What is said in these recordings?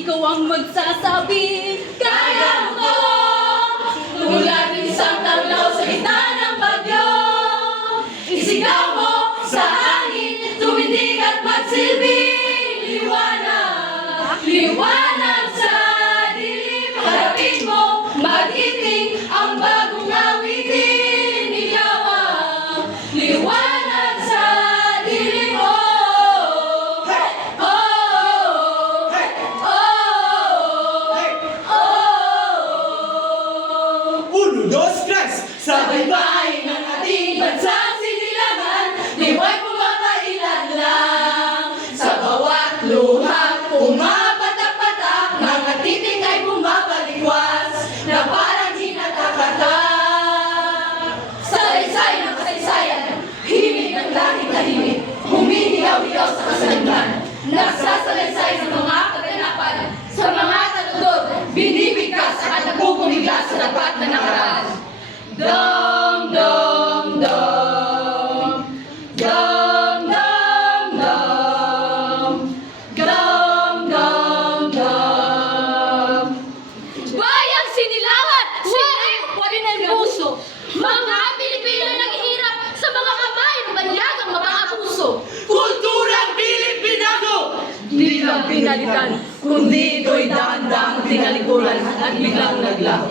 ikaw ang magsasabi. Kaya mo tulad isang taglaw sa gitna ng bagyo. Isigaw mo sa hangin, tumindig at magsilbi. Liwanag, liwanag sa dilim. Harapin mo, magiting ang bagong awitin. Ikaw ang liwanag sa dilim. Oh, hey! Oh, hey! Oh, hey! Oh. Uno, dos, tres! Sa baybayin ng ating bansang sinilangan, diwa'y pumapailan lang. Sa bawat luha, pumapatak-patak, mga titik ay bumabalikwas, na parang hinatakatak. Salaysay ng kasaysayan, himig ng langit tahimik, humihigaw-higaw sa kasalunan, nagsasalaysay ng mga kaganapan, sa mga taludod, binibigkas at nagpupumiglas sa dapat na nakaraan. Dum dum dum, dum dum dum, dum dum dum. Bayang sinilangan, sila'y pa rin ang puso. Mga Pilipino naghihirap sa mga kamay ng banyagang mapang-abuso. Kulturang Pilipinago! Di lang pinalitan, kundi ito'y dahan-dahang tinalikuran at biglang naglaho.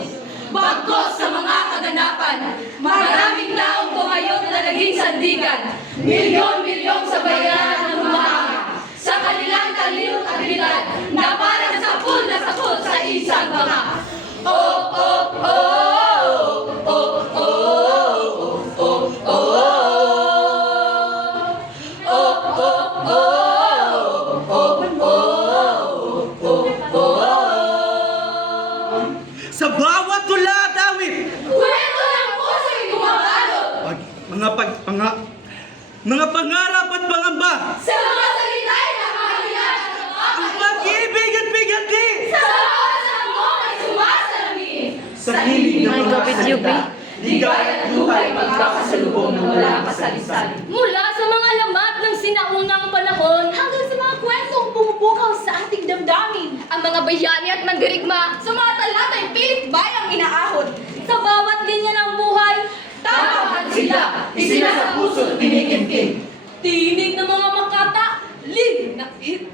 Bagkos sa mga kaganapan, maraming taong pumayot na naging sandigan. Milyon-milyon sa bayan ang humahanga sa kanilang talino at abilidad na parang sapul na sapul sa isang banga. Oh, oh, oh, oh, oh, oh, oh, oh, Sa bawat tula at awit, kwento ng puso'y gumagalot. mga pangarap at pangamba, Sa mga salita'y nakahiyat at ang pag-ibig at bigati, sa bawat salmo ay sumasalamin. sa hilig ng mga salita, ligaya at buhay magkakasalubong ng walang kasalisan. Mula sa mga lamat ng sinaunang panahon hanggang sa mga kwentong pumupukaw sa ating damdamin. Ang mga bayani at mandirigma sa mga talatay pilit bayang inaahon. Sa bawat linya ng buhay, tatahan sila, isina sa puso, tinigimkim. Tinig ng mga makata, na hit.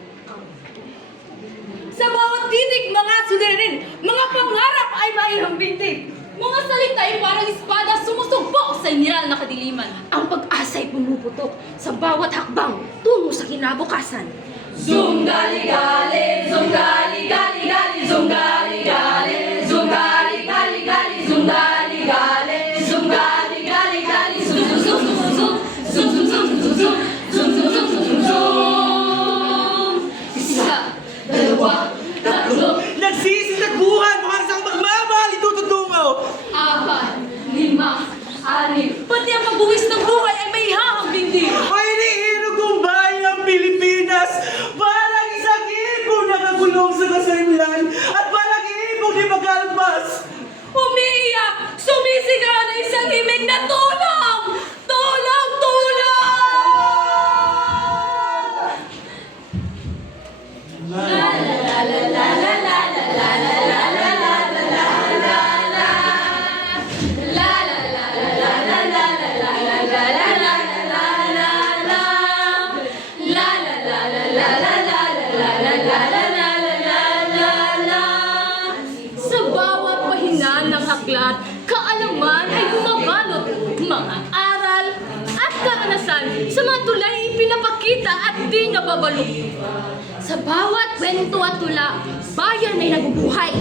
Sa bawat titig, mga suliranin, mga pangarap ay maihambintig. Mga salita ay parang espada sumusugpo sa iniral na kadiliman. Ang pag-asa ay pumuputok sa bawat hakbang tungo sa kinabukasan. Zungali-gali, zungali-gali-gali, zungali-gali, zungali-gali-gali, zungali-gali, zungali-gali-gali, zum-zum-zum-zum-zum, zum-zum-zum-zum-zum, zum-zum-zum-zum-zum. Isa, dalawa, tatlo, nagsisitagbuhan mukhang isang magmamahal itututungaw. 4, 5, 6. Pati ang pagbuwis ng buhay ay may hahambing din. Ay inihinog kong bayang Pilipinas, parang isang ibon nakagulong sa kasalimlan at parang ibon di magalmas. Umiiyak, sumisigaw na isang himig na tulong! Tulong! Tulong! La la la la la la la la la la la la la la la la. La la la la la la la la la la la la la la la la. La la la la la la la la la la la la la la. Sa bawat pahina ng aklat, kaalaman ay bumabalot, mga aral at karanasan sa mga tulay ipinapakita at di nababalot. Sa bawat kwento at tula, bayan ay nabubuhay.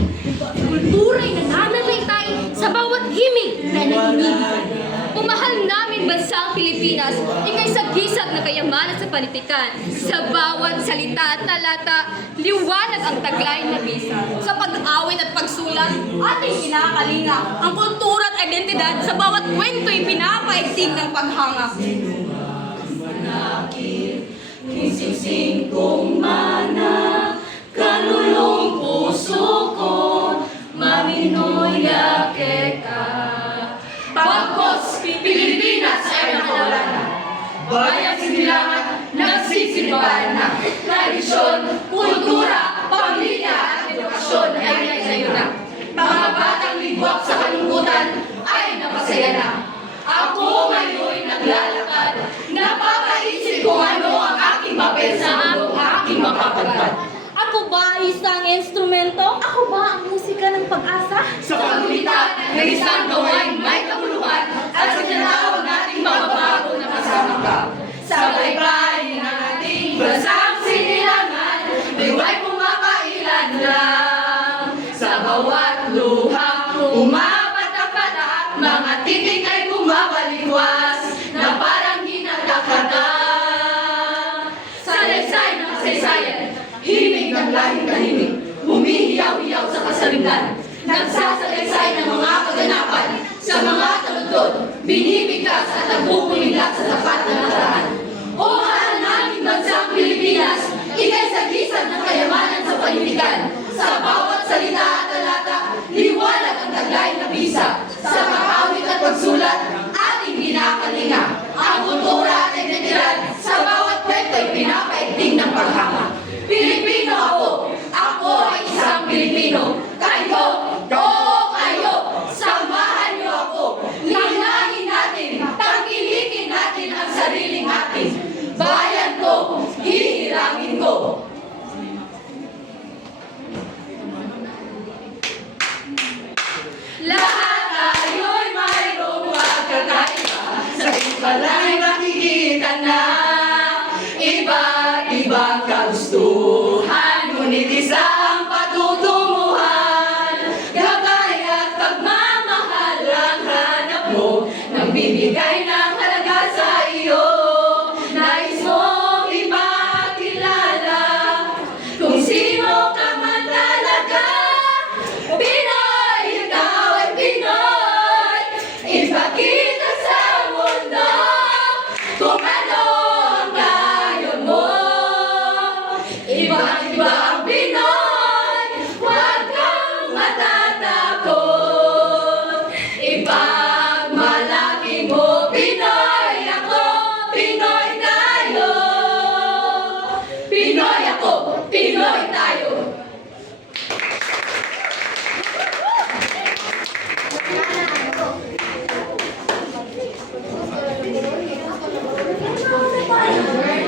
Kultura ay nananataytay sa bawat himig na nanginginig. Umahal namin bansang Pilipinas, ikay sagisag na kayamanan sa panitikan. Sa bawat salita at talata, liwanag ang taglay na bisa. Sa pag-awit at pagsulat, ating kinakalinga. Ang kultura at identidad sa bawat kwento ay pinapaigting ng paghanga. Manakit, kisingsing kong mana, kalulong puso ko, maminuyake ka. Bagkos, Pilipinas ay nakawala na. Bayang sinilangan, nagsisimbahan na. Tradisyon, kultura, pamilya, instrumento? Ako ba ang musika ng pag-asa? Sa pagulita ng isang gawain may kabuluhan at sa tinatawag nating mababago na kasama ka. Sa baybayin ng ating bansang sinilangan, diwa'y pumapailan lang. Sa bawat luha, umapatak-patak, mga titik ay bumabalikwas na parang ginagakata. Sa laysay ng kasaysayan, himig ng lahing tahimik, humihiyaw-hiyaw sa kasarinlan. Nagsasalaysay ng mga kaganapan sa mga taludtod, binibigkas at nagpupulila sa tapat na nakaraan. O mahal naming bansang Pilipinas, ika'y sagisag ng